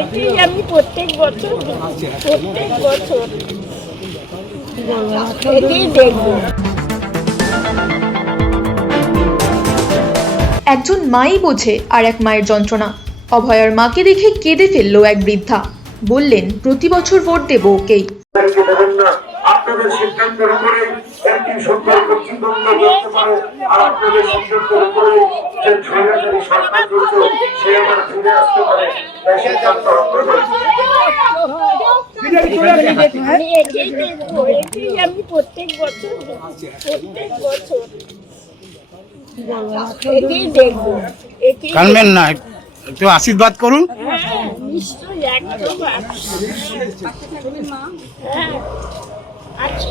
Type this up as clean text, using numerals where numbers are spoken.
এটাই আমি প্রত্যেক বছর এটাই দেখবো। একজন মাই বোঝে আর এক মায়ের যন্ত্রণা। অভয়ার মাকে দেখে কেঁদে ফেললো এক বৃদ্ধা। বললেন, প্রতি বছর ভোট দেবো ওকেই। আপনাদের সিদ্ধান্তের উপরে একটি সরকার কর্তৃপক্ষ করতে পারে, আর আপনাদের সিদ্ধান্তের উপরে যে স্বৈরাচারী সরকার করছে সে আবার ফিরে আসতে পারে। তাই সিদ্ধান্ত আপনাদের। আমি এটাই দেখবো, এটাই আমি প্রত্যেক বছর এটাই দেখবো। কানবেন না, একটু আশীর্বাদ করুন। হ্যাঁ, নিশ্চয়ই একদম। হ্যাঁ, আচ্ছা।